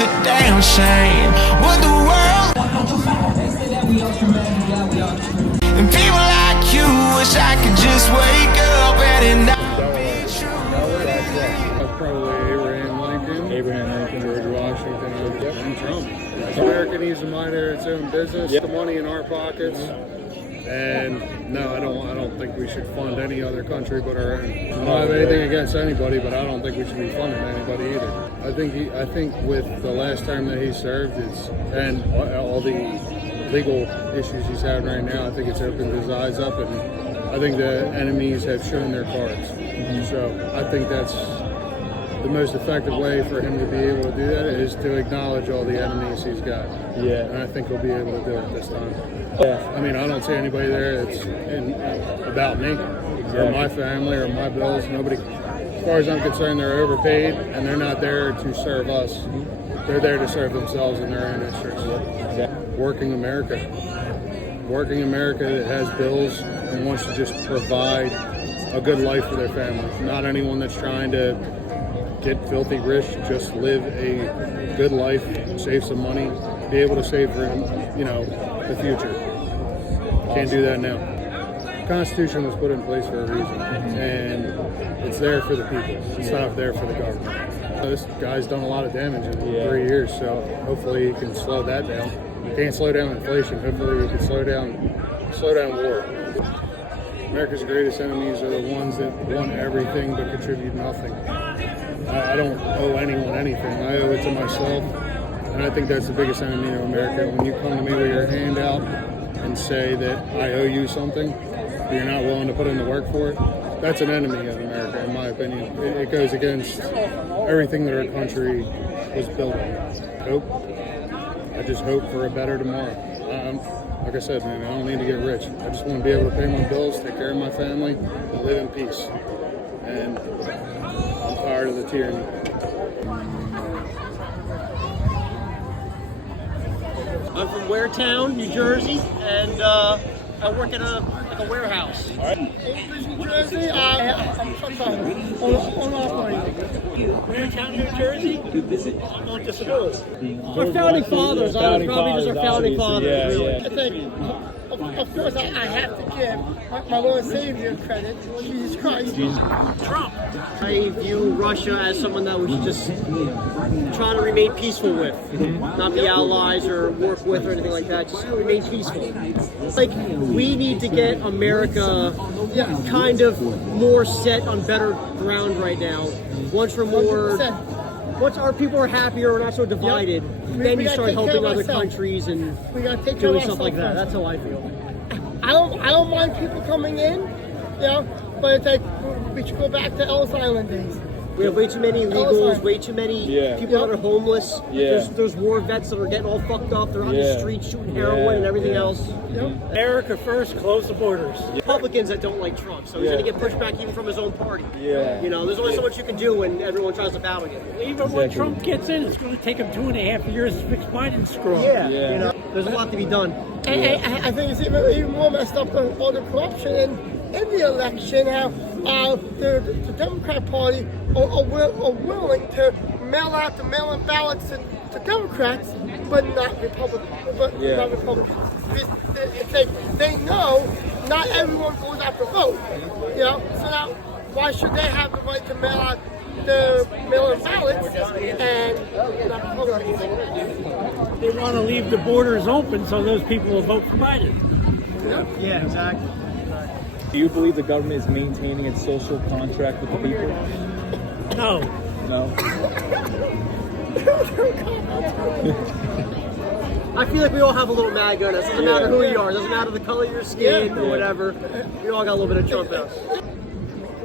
it's a damn shame what the world. And people like you wish I could just wake up and it not be true. Probably Abraham Lincoln, George Washington, and Trump. America needs to mind its own business. The money in our pockets. And no, I don't think we should fund any other country but our own. I don't have anything against anybody, but I don't think we should be funding anybody either. I think with the last term that he served and all the legal issues he's had right now, I think it's opened his eyes up, and I think the enemies have shown their cards. So I think that's the most effective way for him to be able to do that is to acknowledge all the enemies he's got. Yeah. And I think he'll be able to do it this time. Yeah. I mean, I don't see anybody there that's about me or my family or my bills. Nobody, as far as I'm concerned, they're overpaid and they're not there to serve us. They're there to serve themselves and their own interests. Yeah. Working America that has bills and wants to just provide a good life for their family. Not anyone that's trying to get filthy rich, just live a good life, save some money, be able to save for, the future. Can't do that now. The Constitution was put in place for a reason, and it's there for the people. It's not there for the government. This guy's done a lot of damage in 3 years, so hopefully he can slow that down. You can't slow down inflation. Hopefully we can slow down war. America's greatest enemies are the ones that want everything but contribute nothing. I don't owe anyone anything. I owe it to myself, and I think that's the biggest enemy of America. When you come to me with your hand out and say that I owe you something, but you're not willing to put in the work for it, that's an enemy of America, in my opinion. It goes against everything that our country was built on. I just hope for a better tomorrow. Like I said, man, I don't need to get rich. I just want to be able to pay my bills, take care of my family, and live in peace. And I'm tired of the tyranny. I'm from Waretown, New Jersey, and I work at a warehouse. New Jersey, I'm Waretown, New Jersey? I'm going to school. We're founding fathers. I was probably just our founding fathers. Really. I think, of course, I have to give my Lord and Savior credit, Jesus Christ. Trump. I view Russia as someone that we should just try to remain peaceful with, not be allies or work with or anything like that. Just remain peaceful. Like, we need to get America kind of more set on better ground right now. Once our people are happier, we're not so divided, then you start helping other countries and doing stuff like that. That's how I feel. I don't mind people coming in, but it's like we should go back to Ellis Island days. We have way too many illegals, way too many people that are homeless. There's war vets that are getting all fucked up. They're on the streets shooting heroin and everything else. America first, close the borders. Republicans that don't like Trump, so he's going to get pushback even from his own party. There's only so much you can do when everyone tries to battle you. Even when Trump gets in, it's going to take him 2.5 years to fix Biden's screw. There's a lot to be done. And I think it's even more messed up than all the corruption in the election. How the Democrat Party are willing to mail out the mail-in ballots to Democrats, but not Republicans. Not Republicans. It's like they know not everyone goes out to vote. So now, why should they have the right to mail out the mail-in ballots and not Republicans? They want to leave the borders open so those people will vote for Biden. Yeah, exactly. Do you believe the government is maintaining its social contract with the people? No. I feel like we all have a little Maga in us. Doesn't matter who you are. Doesn't matter the color of your skin or whatever. We all got a little bit of Trump in us.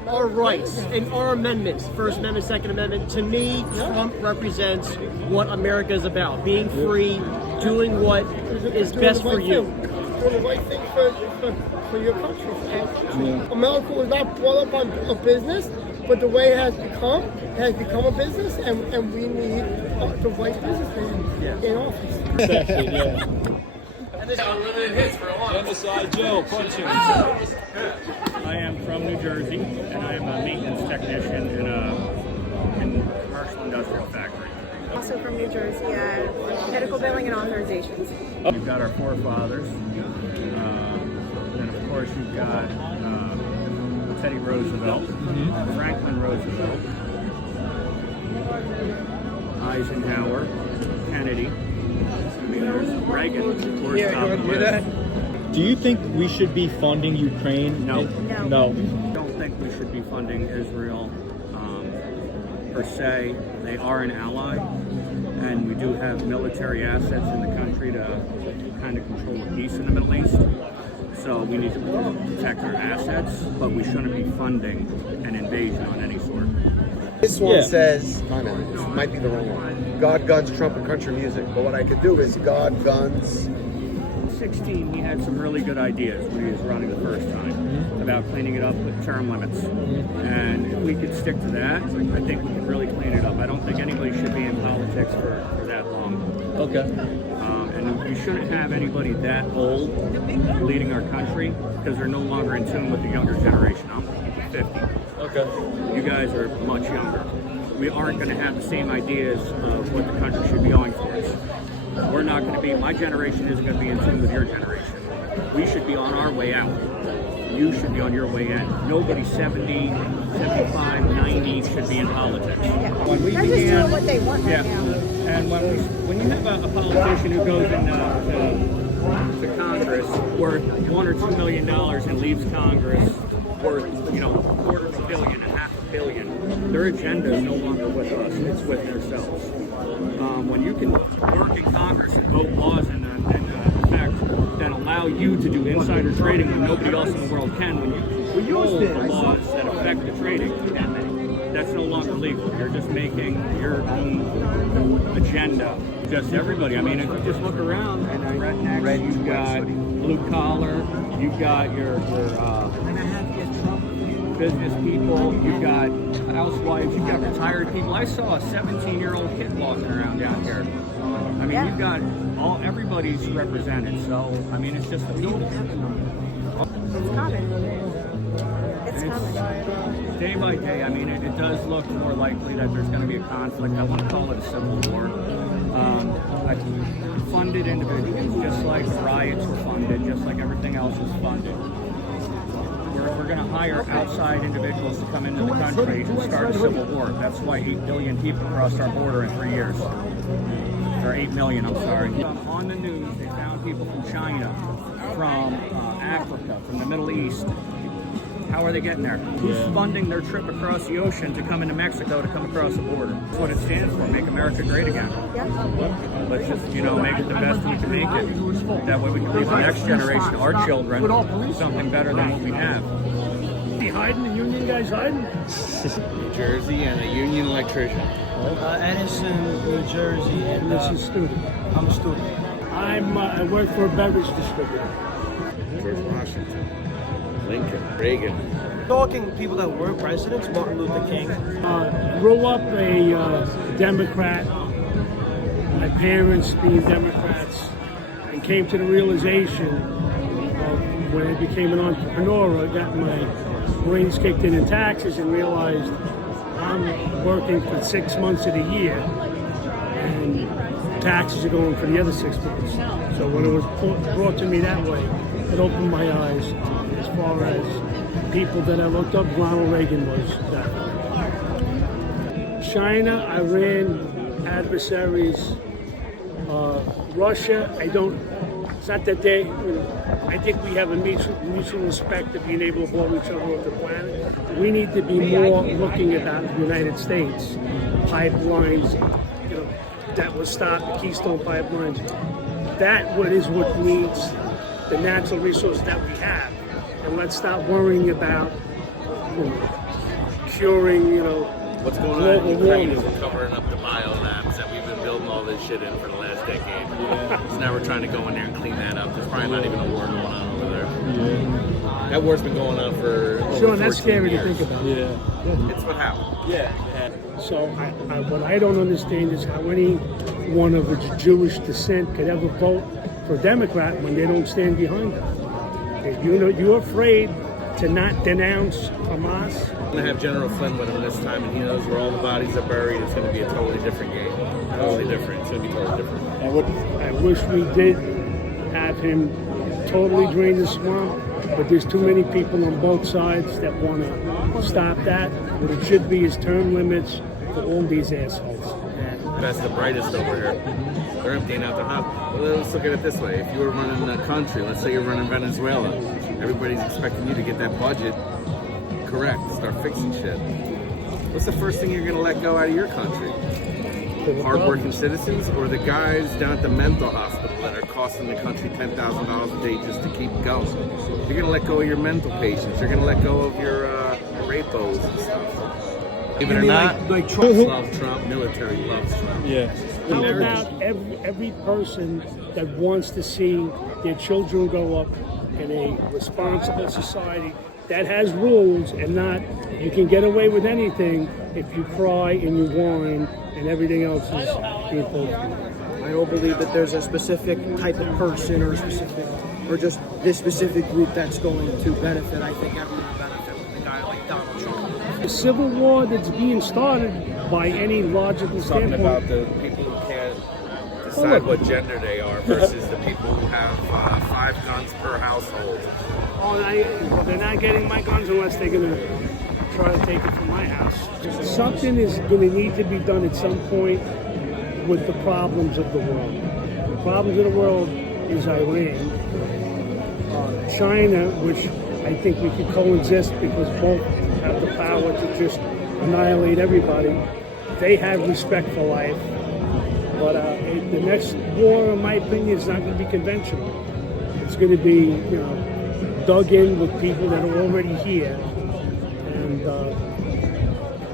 Our rights and our amendments, First Amendment, Second Amendment, to me, Trump represents what America is about. Being free, doing what is best for you. Doing the right thing for your country, for our country. America was not brought up on a business, but the way it has become a business, and we need the right businessman in office. Genocide Joe, punch him. I am from New Jersey, and I am a maintenance technician in a commercial industrial factory. Also from New Jersey at medical billing and authorizations. You've got our forefathers, and of course you've got Teddy Roosevelt, Franklin Roosevelt, Eisenhower, Kennedy. I mean, there's Reagan, of course, top of the list. Do you think we should be funding Ukraine? No. No. I don't think we should be funding Israel per se. They are an ally, and we do have military assets in the country to kind of control the peace in the Middle East. So we need to protect our assets, but we shouldn't be funding an invasion on any sort. This one says, it might be the wrong one. God, guns, Trump, and country music. But what I could do is God, guns. 16, he had some really good ideas when he was running the first time about cleaning it up with term limits. And if we could stick to that, I think we could really clean it up. I don't think anybody should be in politics for that long. Okay. And we shouldn't have anybody that old leading our country because they're no longer in tune with the younger generation. I'm 50. Okay. You guys are much younger. We aren't going to have the same ideas of what the country should be going towards. We're not going to be, my generation isn't going to be in tune with your generation. We should be on our way out. You should be on your way in. Nobody 70, 75, 90 should be in politics. When we They're just doing what they want right now. And when you have a politician who goes into to Congress worth $1 or $2 million and leaves Congress worth, $250 million and $500 million, their agenda is no longer with us, it's with themselves. When you can work in Congress and vote laws in effect that allow you to do insider trading when nobody else in the world can, when you control the laws that affect the trading, that's no longer legal. You're just making your own agenda. Just everybody. I mean, if you just look around and rednecks, you've got blue collar, you've got your business people, you've got housewives, you've got retired people. I saw a 17-year-old kid walking around down here. I mean, you've got everybody's represented. So, I mean, it's just a people. It's coming. It's coming. Day by day, I mean, it does look more likely that there's going to be a conflict. I want to call it a civil war. I funded individuals, just like the riots were funded, just like everything else was funded. We're going to hire outside individuals to come into the country and start a civil war. That's why 8 billion people crossed our border in 3 years. Or 8 million, I'm sorry. On the news, they found people from China, from Africa, from the Middle East. How are they getting there? Who's funding their trip across the ocean to come into Mexico to come across the border? That's what it stands for, make America great again. Let's just, make it the best we can make it. That way we can leave the next generation, our children, something better than what we have. He hiding? The union guy's hiding? New Jersey and a union electrician. Edison, New Jersey, and This is student. I'm a student. I work for a beverage distributor. George Washington, Lincoln, Reagan. Talking people that were presidents, Martin Luther King. Grew up a Democrat. My parents being Democrats, and came to the realization when I became an entrepreneur, I got my brains kicked in taxes and realized I'm working for 6 months of the year, and taxes are going for the other 6 months. So when it was brought to me that way, it opened my eyes as far as people that I looked up. Ronald Reagan was that. China, Iran, adversaries. Russia, it's not that I think we have a mutual respect of being able to blow each other off the planet. We need to be more looking about the United States. Pipelines, that will stop the Keystone pipelines. That is what needs the natural resources that we have. And let's stop worrying about curing, What's going on in Ukraine is covering up the biolabs that we've been building all this shit in for the last decade. So now we're trying to go in there and clean that up. There's probably not even a war going on over there. That war's been going on for over 14 that's scary years. to think about. It's what happened. So what I don't understand is how anyone of a Jewish descent could ever vote for a Democrat when they don't stand behind them. You're afraid to not denounce Hamas. I'm going to have General Flynn with him this time, and he knows where all the bodies are buried. It's going to be a totally different game. Totally different. It's going to be totally different. I wish we did have him totally drain the swamp, but there's too many people on both sides that want to stop that. What it should be is term limits for all these assholes. That's the brightest over here. They're emptying out the hub. Well, let's look at it this way. If you were running a country, let's say you're running Venezuela, everybody's expecting you to get that budget correct, start fixing shit. What's the first thing you're going to let go out of your country? Hardworking citizens, or the guys down at the mental hospital that are costing the country $10,000 a day just to keep going? You're going to let go of your mental patients. You're going to let go of your rapos and stuff. Believe it or not, like Trump loves Trump. Military loves Trump. Yeah. How about every person that wants to see their children grow up in a responsible society that has rules and not you can get away with anything if you cry and you whine and everything else is being pulled through. I don't believe that there's a specific type of person or just this specific group that's going to benefit. I think everyone will benefit with a guy like Donald Trump. The civil war that's being started by any logical Talking standpoint. about the people who can't decide what gender they are versus the people who have 5 guns per household. Well, they're not getting my guns unless they're going to try to take it from my house. Something is going to need to be done at some point with the problems of the world. The problems of the world is Iran, China, which I think we could coexist because both have the power to just annihilate everybody. They have respect for life. But the next war, in my opinion, is not going to be conventional. It's going to be, dug in with people that are already here. And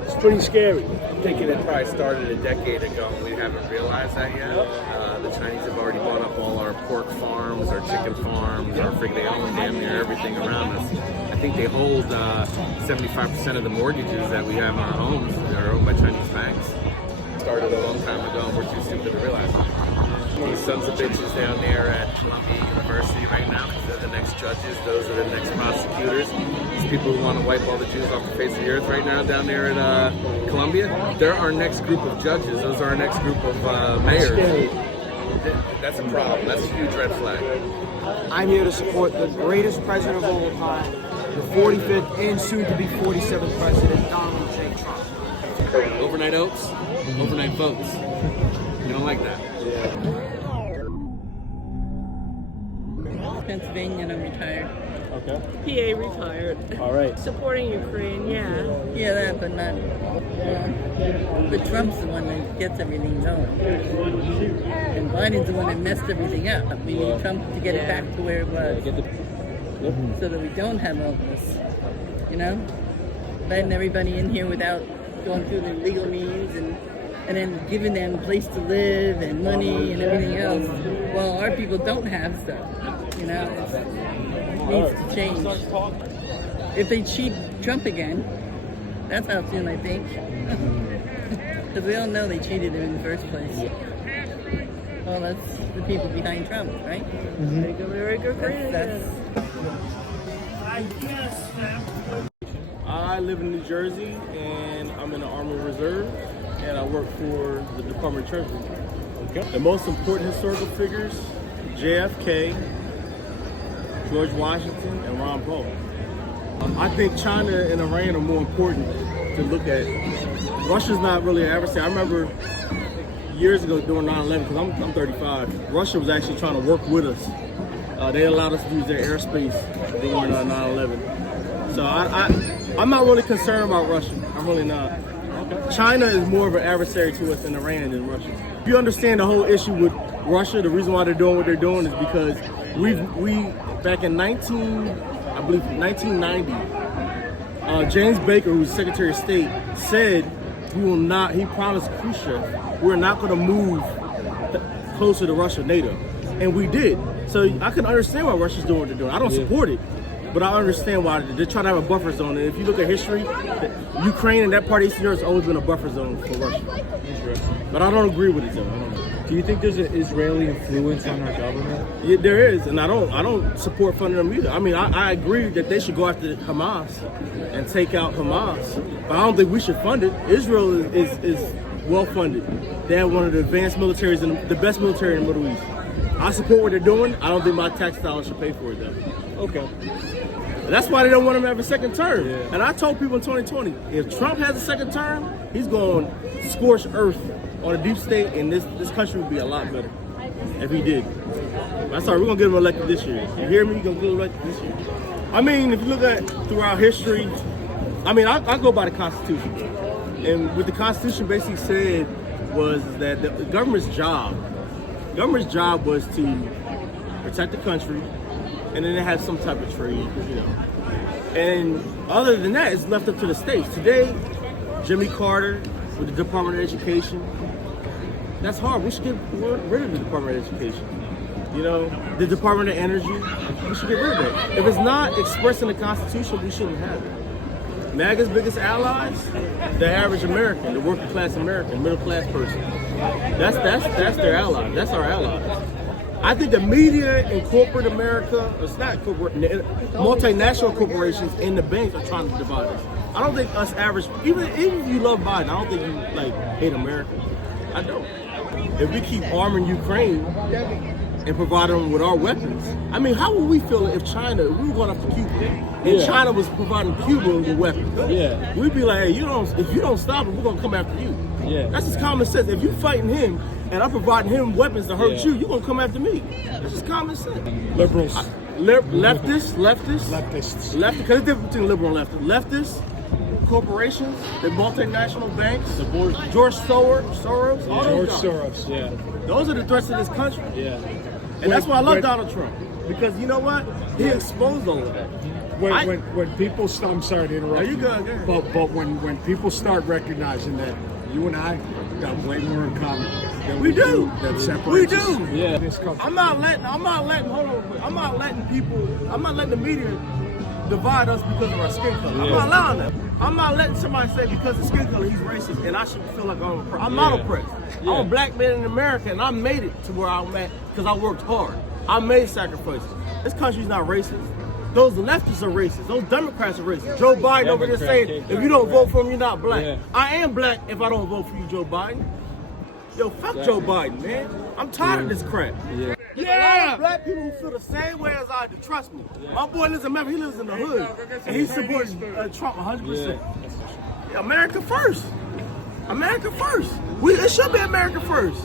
it's pretty scary. I'm thinking it probably started a decade ago and we haven't realized that yet. The Chinese have already bought up all our pork farms, our chicken farms, they own damn near everything around us. I think they hold 75% of the mortgages that we have in our homes that are owned by Chinese banks. Started a long time ago and we're too stupid to realize it. These sons of bitches down there at Columbia University right now, they're the next judges, those are the next prosecutors. These people who want to wipe all the Jews off the face of the earth right now down there at Columbia, they're our next group of judges. Those are our next group of mayors. That's a problem. That's a huge red flag. I'm here to support the greatest president of all time, the 45th and soon to be 47th president, Donald J. Trump. Overnight oats, overnight votes. You don't like that? Pennsylvania, and I'm retired. Okay. PA retired. All right. Supporting Ukraine, yeah. Yeah, that, but not. But Trump's the one that gets everything going. And Biden's the one that messed everything up. We need Trump to get it back to where it was. So that we don't have all this. Letting everybody in here without going through the legal means and then giving them a place to live and money and everything else. Well, our people don't have stuff. It needs to change. If they cheat Trump again, that's how soon I think. Because we all know they cheated him in the first place. Well, that's the people behind Trump, right? Very good. I live in New Jersey, and I'm in the Army Reserve, and I work for the Department of Treasury. Okay. The most important historical figures: JFK, George Washington, and Ron Paul. I think China and Iran are more important to look at. Russia's not really an adversary. I remember years ago during 9/11, because I'm 35, Russia was actually trying to work with us. They allowed us to use their airspace during 9/11. So I'm not really concerned about Russia. I'm really not. China is more of an adversary to us than Iran than Russia. If you understand the whole issue with Russia, the reason why they're doing what they're doing is because we back in 1990, James Baker, who's Secretary of State, said we will not. He promised Khrushchev we're not going to move closer to Russia, NATO, and we did. So I can understand why Russia's doing what they're doing. I don't support it, but I understand why they're trying to have a buffer zone. And if you look at history, Ukraine and that part of Eastern Europe has always been a buffer zone for Russia. But I don't agree with it, though. I don't know. Do you think there's an Israeli influence on our government? Yeah, there is, and I don't support funding them either. I mean, I agree that they should go after Hamas and take out Hamas, but I don't think we should fund it. Israel is well funded. They have one of the advanced militaries and the best military in the Middle East. I support what they're doing. I don't think my tax dollars should pay for it though. Okay. And that's why they don't want him to have a second term. Yeah. And I told people in 2020, if Trump has a second term, he's going to scorch earth on a deep state, and this country would be a lot better if he did. I'm sorry, we're going to get him elected this year. You hear me? You're going to get him elected this year. I mean, if you look at throughout history, I mean, I go by the Constitution. And what the Constitution basically said was that the government's job was to protect the country, and then they have some type of trade, you know. And other than that, it's left up to the states. Today, Jimmy Carter with the Department of Education, that's hard. We should get rid of the Department of Education. You know, the Department of Energy, we should get rid of that. If it's not expressed in the Constitution, we shouldn't have it. MAGA's biggest allies, the average American, the working class American, middle class person. That's their ally. That's our allies. I think the media in corporate America, it's not corporate, multinational corporations and the banks are trying to divide us. I don't think us average, even if you love Biden, I don't think you hate America. I don't. If we keep arming Ukraine and providing them with our weapons, I mean, how would we feel if we were going after Cuba and China was providing Cuba with weapons? Yeah. We'd be like, hey, if you don't stop it, we're going to come after you. Yeah. That's just common sense. If you're fighting him and I'm providing him weapons to hurt you, you're going to come after me. That's just common sense. Liberals. Leftists. Leftists. Because it's different between liberal and leftist. Leftists, corporations, the multinational banks, the George Soros, all those guys. Soros, yeah. Those are the threats to this country. Yeah. And that's why I love Donald Trump. Because you know what? He exposed all of that. When people start, I'm sorry to interrupt you. Go ahead. But when people start recognizing that you and I got way more in common than we do. That separates we do. Us. Yeah. I'm not letting the media divide us because of our skin color. Yeah. I'm not allowing that. I'm not letting somebody say because of skin color he's racist and I should feel like I'm oppressed. I'm not oppressed. Yeah. I'm a black man in America and I made it to where I'm at because I worked hard. I made sacrifices. This country's not racist. Those leftists are racist. Those Democrats are racist. Joe Biden over there saying, if you don't vote for him, you're not black. Yeah. I am black if I don't vote for you, Joe Biden. Yo, fuck Joe Biden, man. I'm tired of this crap. Yeah. There's a lot of black people who feel the same way as I do. Trust me. Yeah. My boy lives in Memphis. He lives in the hood. And he supports Trump 100%. Yeah. America first. America first. It should be America first.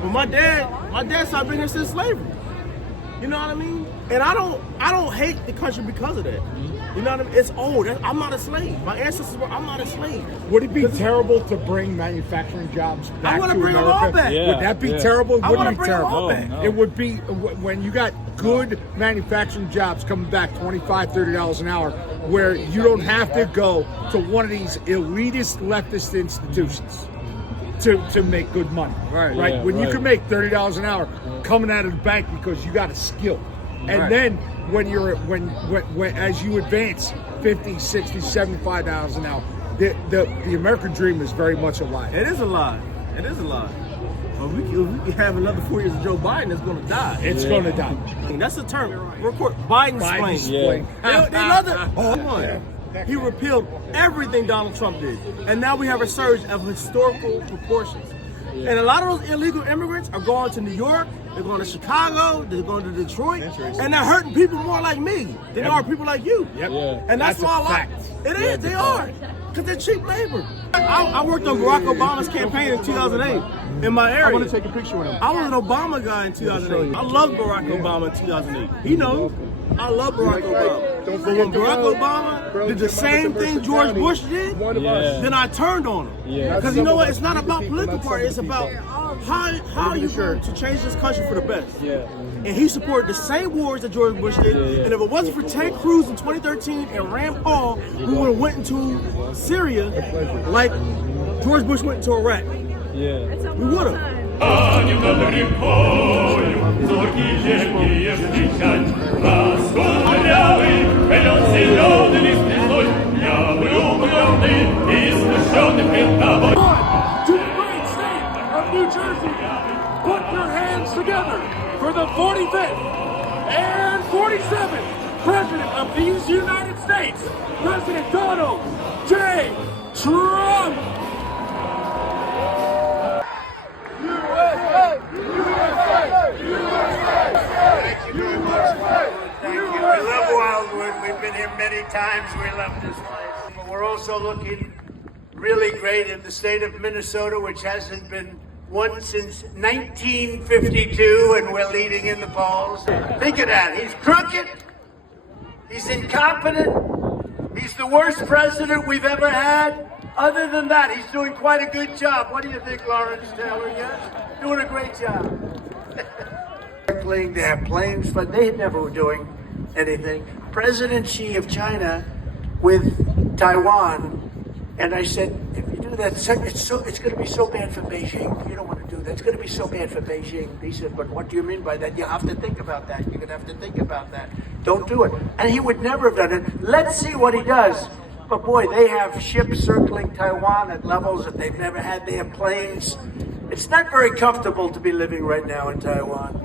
But my dad started being here since slavery. You know what I mean? And I don't hate the country because of that. You know what I mean? It's old. I'm not a slave. My ancestors were. I'm not a slave. Would it be terrible to bring manufacturing jobs back to America? I want to bring them all back. Yeah, would that be terrible? I want to bring them all back. It would be when you got good manufacturing jobs coming back $25, $30 an hour, where you don't have to go to one of these elitist leftist institutions to make good money. Right. Yeah, when you can make $30 an hour coming out of the bank because you got a skill. And then when as you advance 50, 60, 75 dollars an hour, the American dream is very much alive. It is alive. It is alive. But we can have another 4 years of Joe Biden, it's going to die. It's going to die. That's the term. Biden's playing. He repealed everything Donald Trump did. And now we have a surge of historical proportions. Yeah. And a lot of those illegal immigrants are going to New York, they're going to Chicago, they're going to Detroit, and they're hurting people more like me than they are people like you. Yep. Yeah. And that's why I like it. It is, they are. Because they're cheap labor. I worked on Barack Obama's campaign in 2008 in my area. I want to take a picture with him. I was an Obama guy in 2008. I loved Barack Obama in 2008. He knows. I love Barack Obama. But when Barack Obama did the same thing George Bush did, then I turned on him. Because you know what? It's not about political party. It's about how you going to change this country for the best. And he supported the same wars that George Bush did. And if it wasn't for Ted Cruz in 2013 and Rand Paul, who would have went into Syria like George Bush went into Iraq, we would have. To the great state of New Jersey. 45th and 47th President of these United States, President Donald J. Trump. We love Wildwood. We've been here many times. We love this place. But we're also looking really great in the state of Minnesota, which hasn't been won since 1952, and we're leading in the polls. Think of that. He's crooked. He's incompetent. He's the worst president we've ever had. Other than that, he's doing quite a good job. What do you think, Lawrence Taylor? Yes? Doing a great job. They have planes, but they never were doing anything. President Xi of China with Taiwan, and I said, if you do that, it's going to be so bad for Beijing. You don't want to do that. It's going to be so bad for Beijing. He said, but what do you mean by that? You have to think about that. You're going to have to think about that. Don't do it. And he would never have done it. Let's see what he does. But boy, they have ships circling Taiwan at levels that they've never had. They have planes. It's not very comfortable to be living right now in Taiwan.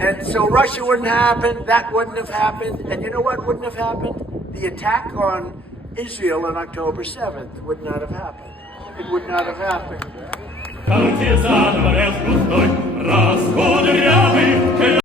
And so Russia wouldn't happen, that wouldn't have happened. And you know what wouldn't have happened? The attack on Israel on October 7th would not have happened. It would not have happened.